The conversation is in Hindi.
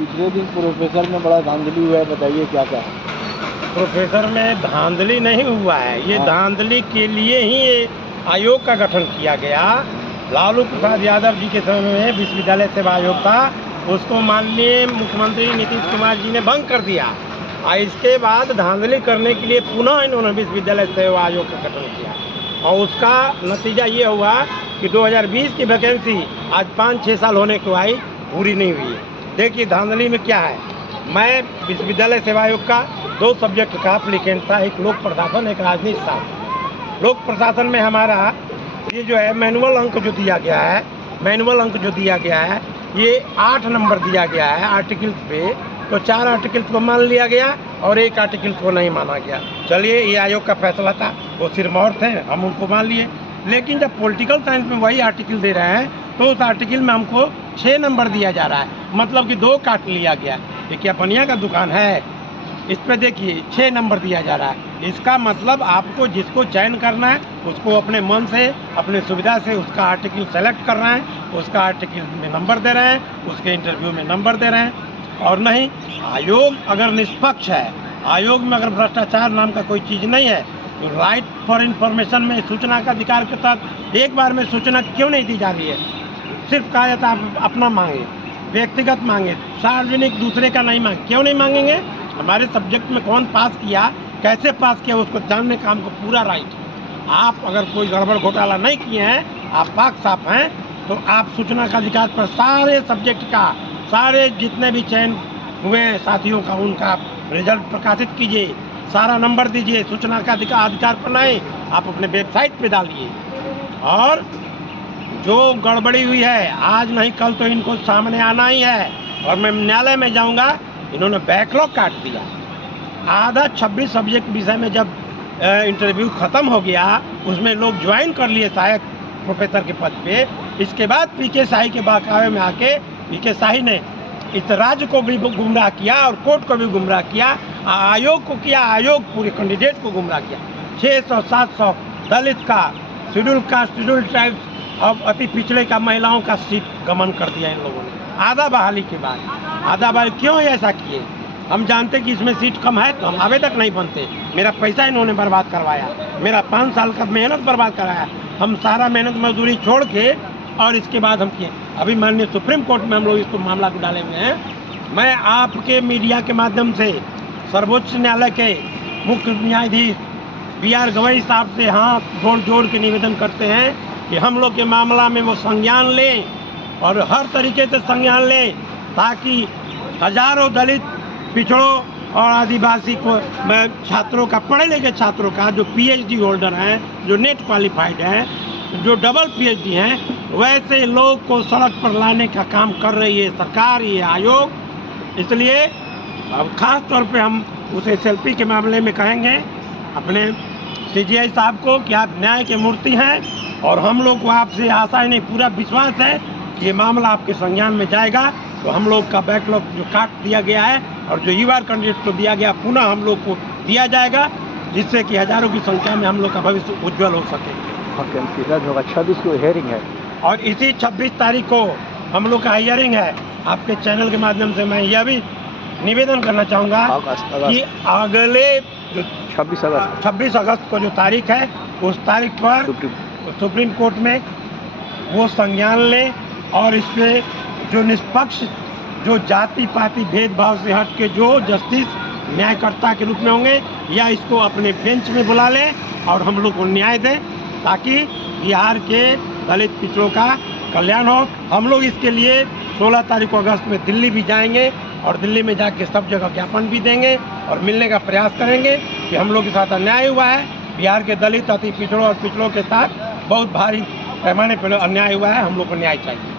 पिछले दिन प्रोफेसर में बड़ा धांधली हुआ है, बताइए क्या क्या है? प्रोफेसर में धांधली नहीं हुआ है, ये हाँ। धांधली के लिए ही ये आयोग का गठन किया गया। लालू प्रसाद यादव जी के समय में विश्वविद्यालय सेवा आयोग था, उसको माननीय मुख्यमंत्री नीतीश कुमार जी ने भंग कर दिया और इसके बाद धांधली करने के लिए पुनः इन्होंने विश्वविद्यालय सेवा आयोग का गठन किया और उसका नतीजा ये हुआ कि 2020 की वैकेंसी आज 5-6 साल होने को आई, पूरी नहीं हुई है। देखिए धांधली में क्या है, मैं विश्वविद्यालय सेवा आयोग का 2 सब्जेक्ट का एप्लीकेंट था, एक लोक प्रशासन, एक राजनीति शास्त्र। लोक प्रशासन में हमारा ये जो है मैनुअल अंक जो दिया गया है, मैनुअल अंक जो दिया गया है ये 8 नंबर दिया गया है आर्टिकल्स पे, तो 4 आर्टिकल्स को मान लिया गया और 1 आर्टिकल को नहीं माना गया। चलिए ये आयोग का फैसला था, वो सिरमौर थे, हम उनको मान लिए। लेकिन जब पॉलिटिकल साइंस में वही आर्टिकल दे रहे हैं तो उस आर्टिकल में हमको 6 नंबर दिया जा रहा है, मतलब कि 2 काट लिया गया। ये क्या पनिया का दुकान है? इस पे देखिए 6 नंबर दिया जा रहा है। इसका मतलब आपको जिसको चयन करना है उसको अपने मन से, अपने सुविधा से उसका आर्टिकल सेलेक्ट कर रहे हैं, उसका आर्टिकल में नंबर दे रहे हैं, उसके इंटरव्यू में नंबर दे रहे हैं। और नहीं, आयोग अगर निष्पक्ष है, आयोग में अगर भ्रष्टाचार नाम का कोई चीज़ नहीं है, तो राइट फॉर इन्फॉर्मेशन में सूचना का अधिकार के साथ एक बार में सूचना क्यों नहीं दी जा रही है? सिर्फ कहा जाता है आप अपना मांगे, व्यक्तिगत मांगे, सार्वजनिक दूसरे का नहीं मांगे। क्यों नहीं मांगेंगे? हमारे सब्जेक्ट में कौन पास किया, कैसे पास किया, उसको जानने का हमको पूरा राइट है। आप अगर कोई गड़बड़ घोटाला नहीं किए हैं, आप पाक साफ हैं, तो आप सूचना का अधिकार पर सारे सब्जेक्ट का, सारे जितने भी चयन हुए हैं साथियों का, उनका रिजल्ट प्रकाशित कीजिए, सारा नंबर दीजिए। सूचना का अधिकार पर नहीं, आप अपने वेबसाइट पे डालिए। और जो गड़बड़ी हुई है आज नहीं कल तो इनको सामने आना ही है और मैं न्यायालय में जाऊंगा। इन्होंने बैकलॉग काट दिया, आधा 26 सब्जेक्ट विषय में जब इंटरव्यू ख़त्म हो गया उसमें लोग ज्वाइन कर लिए सहायक प्रोफेसर के पद पे। इसके बाद पीके शाही के बहकावे में आके पीके शाही ने इस राज्य को भी गुमराह किया और कोर्ट को भी गुमराह किया, आयोग को किया, आयोग पूरे कैंडिडेट को गुमराह किया। 600-700 दलित का, शेड्यूल कास्ट, शेड्यूल ट्राइब्स और अति पिछड़े का महिलाओं का सीट गमन कर दिया इन लोगों ने आधा बहाली के बाद। आधा बहाली क्यों ऐसा किए? हम जानते कि इसमें सीट कम है तो हम आवेदक नहीं बनते। मेरा पैसा इन्होंने बर्बाद करवाया, मेरा 5 साल का मेहनत बर्बाद कराया। हम सारा मेहनत मजदूरी छोड़ के और इसके बाद हम किए। अभी माननीय सुप्रीम कोर्ट में हम लोग इसको मामला को डाले हुए हैं। मैं आपके मीडिया के माध्यम से सर्वोच्च न्यायालय के मुख्य न्यायाधीश BR गवई साहब से हाथ जोड़ के निवेदन करते हैं कि हम लोग के मामला में वो संज्ञान लें और हर तरीके से संज्ञान लें, ताकि हजारों दलित, पिछड़ों और आदिवासी को छात्रों का, पढ़े लिखे छात्रों का, जो PhD होल्डर हैं, जो नेट क्वालिफाइड हैं, जो डबल PhD हैं, वैसे लोग को सड़क पर लाने का काम कर रही है सरकार, ये आयोग। इसलिए अब खास तौर पे हम उस SLP के मामले में कहेंगे अपने CGI साहब को कि आप न्याय के मूर्ति हैं और हम लोग को आपसे आशा ही नहीं पूरा विश्वास है कि ये मामला आपके संज्ञान में जाएगा। तो हम लोग का बैकलॉग जो काट दिया गया है और जो युवा कैंडिडेट को दिया गया पुनः हम लोग को दिया जाएगा, जिससे कि हजारों की संख्या में हम लोग का भविष्य उज्जवल हो सके। होगा 26 को हियरिंग है और इसी 26 तारीख को हम लोग का हियरिंग है। आपके चैनल के माध्यम से मैं यह भी निवेदन करना चाहूँगा कि अगले जो 26 अगस्त को जो तारीख है उस तारीख पर सुप्रीम कोर्ट में वो संज्ञान लें और इस पर जो निष्पक्ष, जो जाति पाति भेदभाव से हट के जो जस्टिस न्यायकर्ता के रूप में होंगे, या इसको अपने बेंच में बुला लें और हम लोग को न्याय दें, ताकि बिहार के दलित पिछड़ों का कल्याण हो। हम लोग इसके लिए 16 तारीख को अगस्त में दिल्ली भी जाएंगे और दिल्ली में जाके सब जगह ज्ञापन भी देंगे और मिलने का प्रयास करेंगे कि हम लोग के साथ अन्याय हुआ है। बिहार के दलित, अति पिछड़ों और पिछड़ों के साथ बहुत भारी पैमाने पर अन्याय हुआ है, हम लोग को न्याय चाहिए।